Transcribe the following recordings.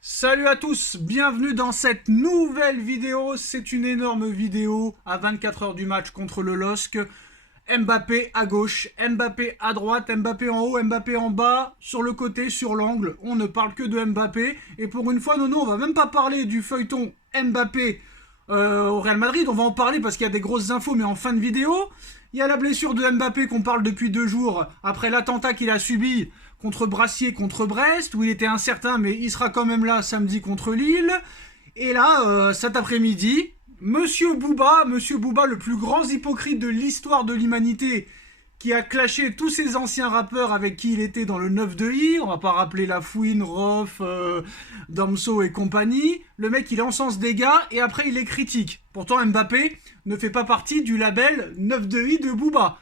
Salut à tous, bienvenue dans cette nouvelle vidéo. C'est une énorme vidéo à 24 heures du match contre le LOSC. Mbappé à gauche, Mbappé à droite, Mbappé en haut, Mbappé en bas, sur le côté, sur l'angle. On ne parle que de Mbappé. Et pour une fois, non, on va même pas parler du feuilleton Mbappé au Real Madrid. On va en parler parce qu'il y a des grosses infos, mais en fin de vidéo. Il y a la blessure de Mbappé qu'on parle depuis 2 jours après l'attentat qu'il a subi contre Brassier, contre Brest, où il était incertain, mais il sera quand même là samedi contre Lille. Et là, cet après-midi, Monsieur Booba, le plus grand hypocrite de l'histoire de l'humanité, qui a clashé tous ses anciens rappeurs avec qui il était dans le 9 de I, on va pas rappeler La Fouine, Rof, Damso et compagnie. Le mec, il encense des gars et après il les critique. Pourtant, Mbappé ne fait pas partie du label 9 de I de Booba.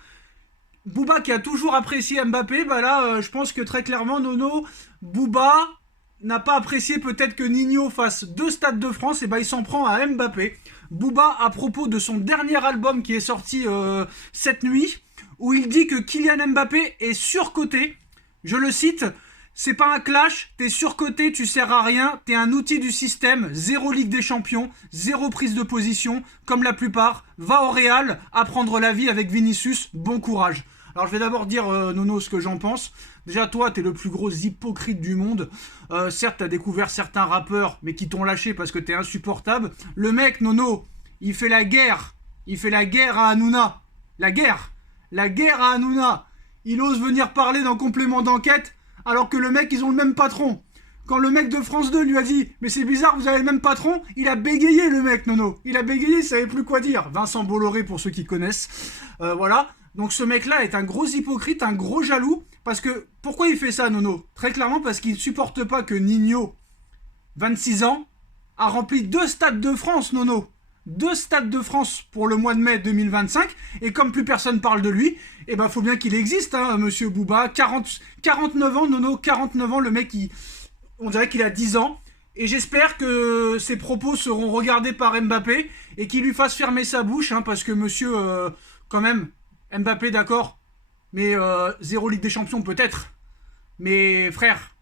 Booba qui a toujours apprécié Mbappé, bah là, je pense que très clairement, Nono, Booba n'a pas apprécié peut-être que Nino fasse 2 Stades de France, et bah il s'en prend à Mbappé. Booba, à propos de son dernier album qui est sorti cette nuit, où il dit que Kylian Mbappé est surcoté. Je le cite, c'est pas un clash, t'es surcoté, tu sers à rien, t'es un outil du système, 0 Ligue des Champions, 0 prise de position, comme la plupart, va au Real, apprendre la vie avec Vinicius, bon courage. Alors je vais d'abord dire, Nono, ce que j'en pense. Déjà, toi, t'es le plus gros hypocrite du monde. Certes, t'as découvert certains rappeurs, mais qui t'ont lâché parce que t'es insupportable. Le mec, Nono, il fait la guerre. Il fait la guerre à Hanouna. La guerre. La guerre à Hanouna. Il ose venir parler dans complément d'enquête, alors que le mec, ils ont le même patron. Quand le mec de France 2 lui a dit « Mais c'est bizarre, vous avez le même patron », il a bégayé, le mec, Nono. Il a bégayé, il savait plus quoi dire. Vincent Bolloré, pour ceux qui connaissent. Voilà. Donc ce mec-là est un gros hypocrite, un gros jaloux. Parce que, pourquoi il fait ça, Nono? Très clairement parce qu'il ne supporte pas que Nino, 26 ans, a rempli 2 Stades de France, Nono. 2 Stades de France pour le mois de mai 2025. Et comme plus personne parle de lui, eh ben faut bien qu'il existe, hein, monsieur Booba. 49 ans, Nono, 49 ans, le mec, on dirait qu'il a 10 ans. Et j'espère que ses propos seront regardés par Mbappé et qu'il lui fasse fermer sa bouche, hein, parce que monsieur, quand même, Mbappé, d'accord, mais 0 Ligue des Champions peut-être. Mais frère,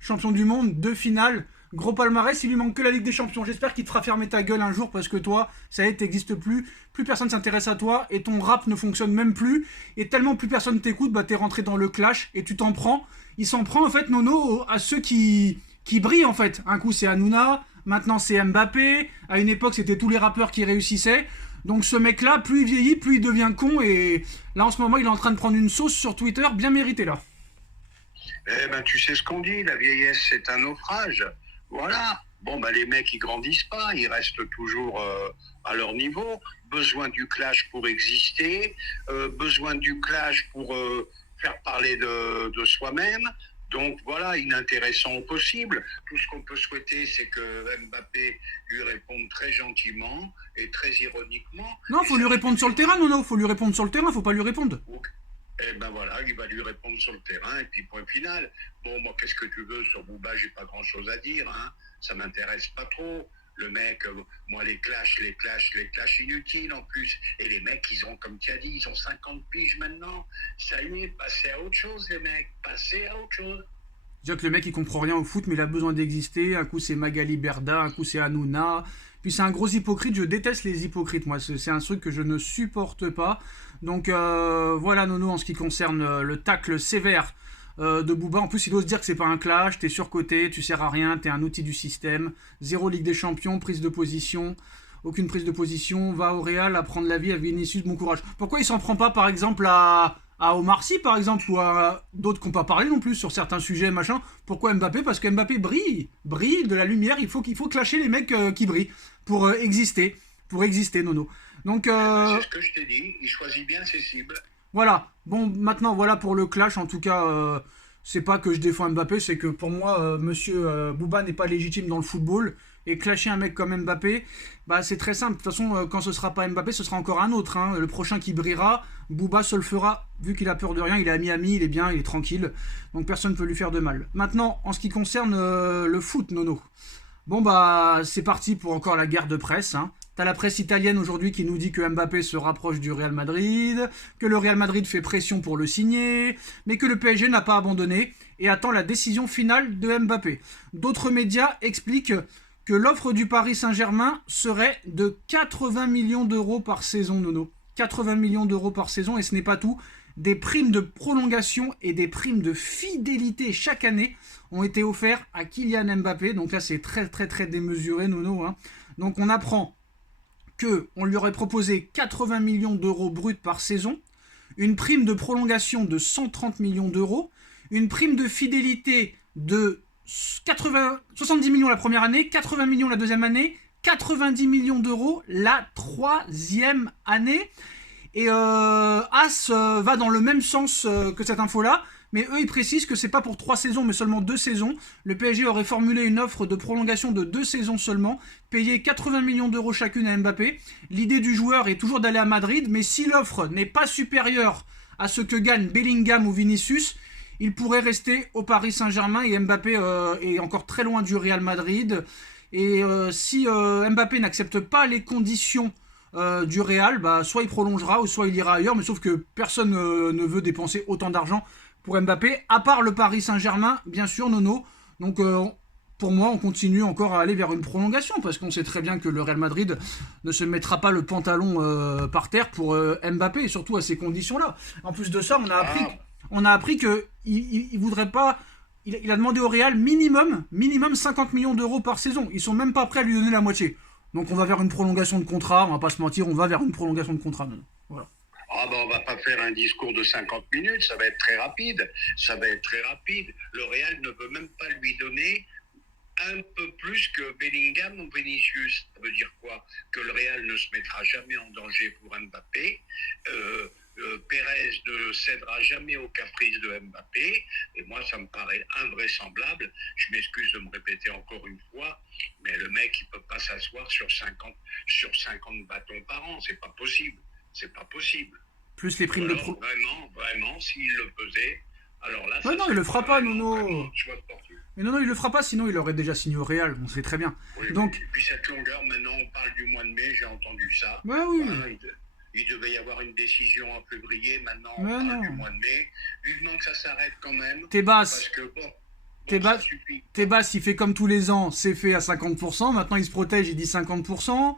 champion du monde, 2 finales, gros palmarès, il lui manque que la Ligue des Champions. J'espère qu'il te fera fermer ta gueule un jour parce que toi, ça y est, t'existes plus. Plus personne s'intéresse à toi et ton rap ne fonctionne même plus. Et tellement plus personne t'écoute, bah t'es rentré dans le clash et tu t'en prends. Il s'en prend en fait, Nono, à ceux qui brillent en fait. Un coup c'est Hanouna, maintenant c'est Mbappé. À une époque c'était tous les rappeurs qui réussissaient. Donc ce mec-là, plus il vieillit, plus il devient con. Et là, en ce moment, il est en train de prendre une sauce sur Twitter bien méritée, là. Eh ben, tu sais ce qu'on dit, la vieillesse, c'est un naufrage. Voilà. Bon, ben, les mecs, ils grandissent pas, ils restent toujours à leur niveau. Besoin du clash pour exister, besoin du clash pour faire parler de soi-même. Donc voilà, inintéressant au possible. Tout ce qu'on peut souhaiter, c'est que Mbappé lui réponde très gentiment et très ironiquement. Non, faut lui répondre sur le terrain, Nono. Faut lui répondre sur le terrain, faut pas lui répondre. Et ben voilà, il va lui répondre sur le terrain et puis point final. Bon, moi, qu'est-ce que tu veux sur Booba? J'ai pas grand-chose à dire, hein. Ça m'intéresse pas trop. Le mec, moi, les clashs inutiles en plus. Et les mecs, ils ont, comme tu as dit, ils ont 50 piges maintenant. Ça y est, passez à autre chose, les mecs. Passez à autre chose. Déjà que le mec il comprend rien au foot, mais il a besoin d'exister. Un coup c'est Magali Berda, un coup c'est Hanouna. Puis c'est un gros hypocrite, je déteste les hypocrites, moi. C'est un truc que je ne supporte pas. Donc voilà, Nono, en ce qui concerne le tacle sévère de Booba. En plus, il ose dire que c'est pas un clash, t'es surcoté, tu sers à rien, t'es un outil du système. 0 Ligue des Champions, prise de position. Aucune prise de position, va au Real, apprendre la vie à Vinicius, bon courage. Pourquoi il s'en prend pas par exemple à Omar Sy par exemple, ou à d'autres qui n'ont pas parlé non plus sur certains sujets, machin? Pourquoi Mbappé? Parce que Mbappé brille de la lumière, il faut clasher les mecs qui brillent pour exister, Nono. Donc C'est ce que je t'ai dit, il choisit bien ses cibles. voilà, bon maintenant voilà pour le clash, en tout cas c'est pas que je défends Mbappé, c'est que pour moi monsieur Booba n'est pas légitime dans le football. Et clasher un mec comme Mbappé, bah c'est très simple. De toute façon, quand ce sera pas Mbappé, ce sera encore un autre, hein. Le prochain qui brillera, Booba se le fera, vu qu'il a peur de rien, il est à Miami, il est bien, il est tranquille. Donc personne ne peut lui faire de mal. Maintenant, en ce qui concerne le foot, Nono. Bon bah c'est parti pour encore la guerre de presse, hein. T'as la presse italienne aujourd'hui qui nous dit que Mbappé se rapproche du Real Madrid, que le Real Madrid fait pression pour le signer, mais que le PSG n'a pas abandonné et attend la décision finale de Mbappé. D'autres médias expliquent que l'offre du Paris Saint-Germain serait de 80 millions d'euros par saison, Nono. 80 millions d'euros par saison, et ce n'est pas tout. Des primes de prolongation et des primes de fidélité chaque année ont été offerts à Kylian Mbappé. Donc là, c'est très très très démesuré, Nono. Hein. Donc on apprend qu'on lui aurait proposé 80 millions d'euros bruts par saison, une prime de prolongation de 130 millions d'euros, une prime de fidélité de 70 millions la première année, 80 millions la deuxième année, 90 millions d'euros la troisième année. Et As va dans le même sens que cette info-là, mais eux ils précisent que c'est pas pour 3 saisons mais seulement 2 saisons. Le PSG aurait formulé une offre de prolongation de 2 saisons seulement, payer 80 millions d'euros chacune à Mbappé. L'idée du joueur est toujours d'aller à Madrid, mais si l'offre n'est pas supérieure à ce que gagnent Bellingham ou Vinicius, il pourrait rester au Paris Saint-Germain, et Mbappé est encore très loin du Real Madrid. Et si Mbappé n'accepte pas les conditions du Real, bah, soit il prolongera ou soit il ira ailleurs, mais sauf que personne ne veut dépenser autant d'argent pour Mbappé, à part le Paris Saint-Germain, bien sûr, Nono. Donc pour moi, on continue encore à aller vers une prolongation, parce qu'on sait très bien que le Real Madrid ne se mettra pas le pantalon par terre pour Mbappé, et surtout à ces conditions-là. En plus de ça, on a appris qu'il voudrait pas... Il a demandé au Real minimum 50 millions d'euros par saison. Ils sont même pas prêts à lui donner la moitié. Donc on va vers une prolongation de contrat, on va pas se mentir, on va vers une prolongation de contrat. Voilà. Ah ben on va pas faire un discours de 50 minutes, ça va être très rapide. Ça va être très rapide. Le Real ne veut même pas lui donner un peu plus que Bellingham ou Vinicius. Ça veut dire quoi? Que le Real ne se mettra jamais en danger pour Mbappé. Pérez ne cédera jamais aux caprices de Mbappé, et moi ça me paraît invraisemblable. Je m'excuse de me répéter encore une fois, mais le mec il peut pas s'asseoir sur 50 bâtons par an, c'est pas possible. Plus les primes de vraiment, s'il le faisait, alors là... Ouais, non, il le fera pas, Nono. Mais non, il le fera pas, sinon il aurait déjà signé au Real, on sait très bien. Oui, donc... Et puis cette longueur, maintenant on parle du mois de mai, j'ai entendu ça. Ouais, oui. Voilà, il devait y avoir une décision en février, maintenant on parle du mois de mai. Vivement que ça s'arrête quand même. Tebas, suffit. Tebas, il fait comme tous les ans, c'est fait à 50%, maintenant il se protège, il dit 50%.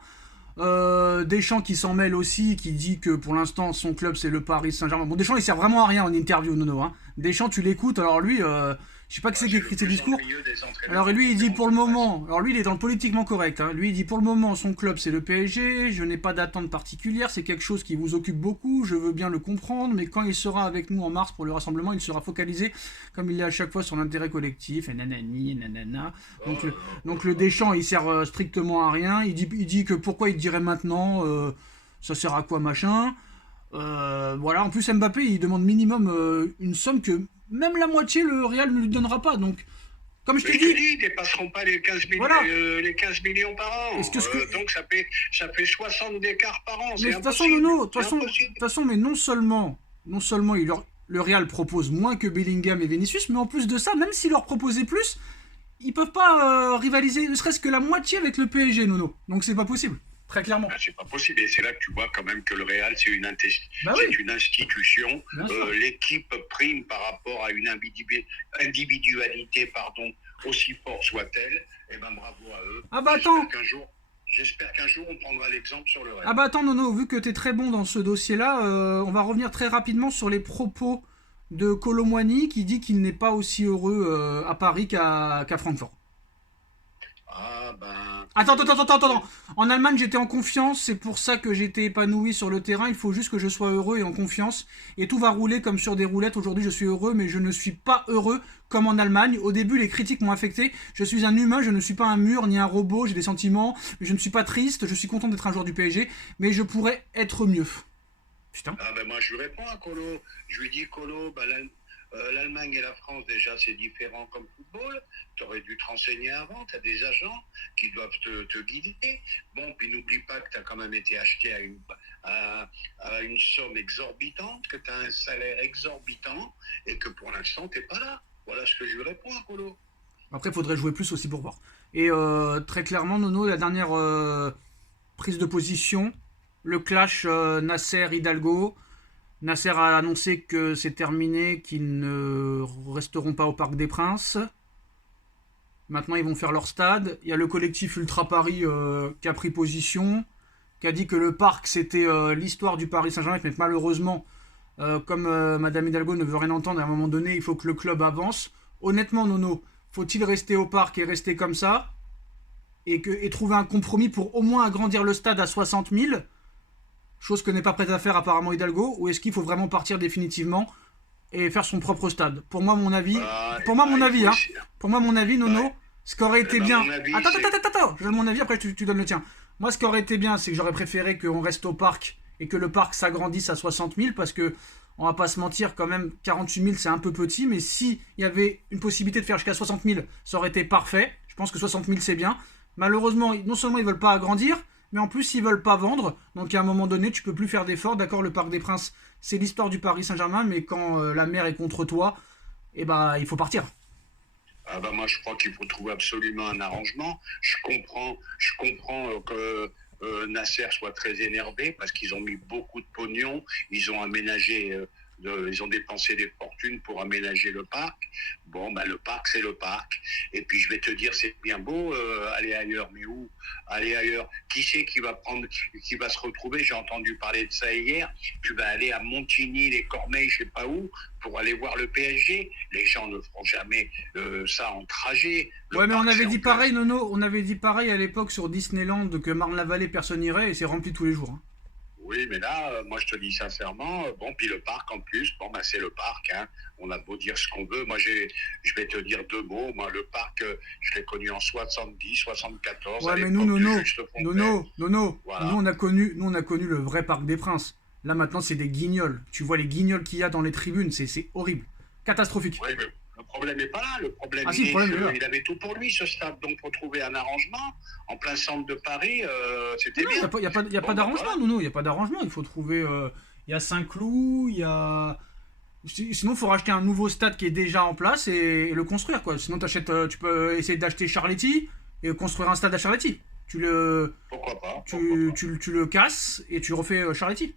Deschamps qui s'en mêle aussi, qui dit que pour l'instant son club c'est le Paris Saint-Germain. Bon, Deschamps il sert vraiment à rien en interview, Nono. Hein. Deschamps, tu l'écoutes, alors lui... je sais pas qui c'est qui écrit ses discours. Alors lui il dit pour le moment, alors lui il est dans le politiquement correct, hein. Lui il dit pour le moment son club c'est le PSG, je n'ai pas d'attente particulière, c'est quelque chose qui vous occupe beaucoup, je veux bien le comprendre, mais quand il sera avec nous en mars pour le rassemblement, il sera focalisé comme il est à chaque fois sur l'intérêt collectif, et nanani, nanana. Donc le Deschamps il sert strictement à rien, il dit que pourquoi il dirait maintenant, ça sert à quoi machin. Voilà, en plus Mbappé il demande minimum une somme que même la moitié le Real ne lui donnera pas, donc comme je t'ai dit, ils dépasseront pas les 15 millions, voilà. Les 15 millions par an. Donc ça fait 60 d'écart par an. Mais de toute façon, Nono, de toute façon, mais non seulement le Real propose moins que Bellingham et Vinicius, mais en plus de ça, même s'il leur proposait plus, ils peuvent pas rivaliser ne serait-ce que la moitié avec le PSG, Nono. Donc c'est pas possible. Très clairement. C'est pas possible. Et c'est là que tu vois quand même que le Real, c'est une institution. L'équipe prime par rapport à une individualité, aussi forte soit-elle. Et ben bravo à eux. Ah bah attends. J'espère qu'un jour on prendra l'exemple sur le Real. Ah bah attends, Nono, vu que t'es très bon dans ce dossier-là, on va revenir très rapidement sur les propos de Kolo Muani qui dit qu'il n'est pas aussi heureux à Paris qu'à Francfort. Ah ben... Attends. En Allemagne, j'étais en confiance, c'est pour ça que j'étais épanoui sur le terrain. Il faut juste que je sois heureux et en confiance. Et tout va rouler comme sur des roulettes. Aujourd'hui, je suis heureux, mais je ne suis pas heureux comme en Allemagne. Au début, les critiques m'ont affecté. Je suis un humain, je ne suis pas un mur ni un robot. J'ai des sentiments, mais je ne suis pas triste. Je suis content d'être un joueur du PSG, mais je pourrais être mieux. Putain. Ah ben moi, je lui réponds à Kolo. Je lui dis, Kolo, l'Allemagne et la France, déjà, c'est différent comme football. Tu aurais dû te renseigner avant. Tu as des agents qui doivent te guider. Bon, puis n'oublie pas que tu as quand même été acheté à une somme exorbitante, que tu as un salaire exorbitant et que pour l'instant, tu n'es pas là. Voilà ce que je lui réponds à Kolo. Après, il faudrait jouer plus aussi pour voir. Et très clairement, Nono, la dernière prise de position. Le clash Nasser-Hidalgo. Nasser a annoncé que c'est terminé, qu'ils ne resteront pas au Parc des Princes. Maintenant, ils vont faire leur stade. Il y a le collectif Ultra Paris qui a pris position, qui a dit que le parc, c'était l'histoire du Paris Saint-Germain, mais malheureusement, comme Madame Hidalgo ne veut rien entendre, à un moment donné, il faut que le club avance. Honnêtement, Nono, faut-il rester au parc et rester comme ça et trouver un compromis pour au moins agrandir le stade à 60 000, chose que n'est pas prête à faire apparemment Hidalgo, ou est-ce qu'il faut vraiment partir définitivement et faire son propre stade? Pour moi, mon avis, Nono, Ouais. ce qui aurait été Ben, bien... mon avis, Attends, je donne mon avis, après tu donnes le tien. Moi, ce qui aurait été bien, c'est que j'aurais préféré qu'on reste au parc et que le parc s'agrandisse à 60 000, parce que, on va pas se mentir, quand même, 48 000, c'est un peu petit, mais s'il y avait une possibilité de faire jusqu'à 60 000, ça aurait été parfait. Je pense que 60 000, c'est bien. Malheureusement, non seulement ils veulent pas agrandir, mais en plus, ils veulent pas vendre. Donc, à un moment donné, tu peux plus faire d'efforts. D'accord, le Parc des Princes, c'est l'histoire du Paris Saint-Germain, mais quand la mer est contre toi, eh ben, il faut partir. Ah bah moi, je crois qu'il faut trouver absolument un arrangement. Je comprends que Nasser soit très énervé parce qu'ils ont mis beaucoup de pognon, ils ont aménagé, ils ont dépensé des fortunes pour aménager le parc. Bon, bah le parc, c'est le parc. Et puis je vais te dire, c'est bien beau aller ailleurs, mais où? Aller ailleurs. Qui c'est qui va se retrouver? J'ai entendu parler de ça hier. Tu vas aller à Montigny, les Cormeilles, je sais pas où, pour aller voir le PSG. Les gens ne feront jamais ça en trajet. Ouais, mais on Parc, avait c'est dit en place. pareil, Nono, on avait dit pareil à l'époque sur Disneyland, que Marne-la-Vallée, personne n'irait, et c'est rempli tous les jours, hein. Oui, mais là, moi, je te dis sincèrement, bon, puis le parc en plus, bon, bah, c'est le parc, hein. On a beau dire ce qu'on veut. Moi, je vais te dire deux mots. Moi, le parc, je l'ai connu en 70, 74, à Ouais, mais nous, l'époque du Nono, Juste Fontaine. Nono, Voilà. nous, on a connu le vrai Parc des Princes. Là, maintenant, c'est des guignols. Tu vois les guignols qu'il y a dans les tribunes, c'est horrible. Catastrophique. Oui, mais le problème n'est pas là. Le problème, Ah si, le problème est là. il avait tout pour lui, ce stade. Donc, pour trouver un arrangement en plein centre de Paris, c'était Non, il bien. n'y a pas Bon, bah d'arrangement, voilà. Nono, il n'y a pas d'arrangement. Il faut trouver... Il y a Saint-Cloud, il y a... Sinon, il faut racheter un nouveau stade qui est déjà en place et le construire, quoi. Sinon, tu peux essayer d'acheter Charletti et construire un stade à Charletti. Pourquoi pas? Pourquoi pas? Tu le casses et tu refais Charletti.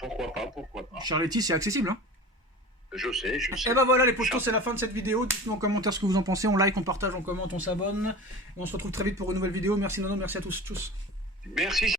Pourquoi pas? Pourquoi pas? Charletti, c'est accessible, hein. Je sais, je Et sais. bah voilà les potos, c'est la fin de cette vidéo. Dites-nous en commentaire ce que vous en pensez. On like, on partage, on commente, on s'abonne. Et on se retrouve très vite pour une nouvelle vidéo. Merci Nono, merci à tous. Tchuss. Merci.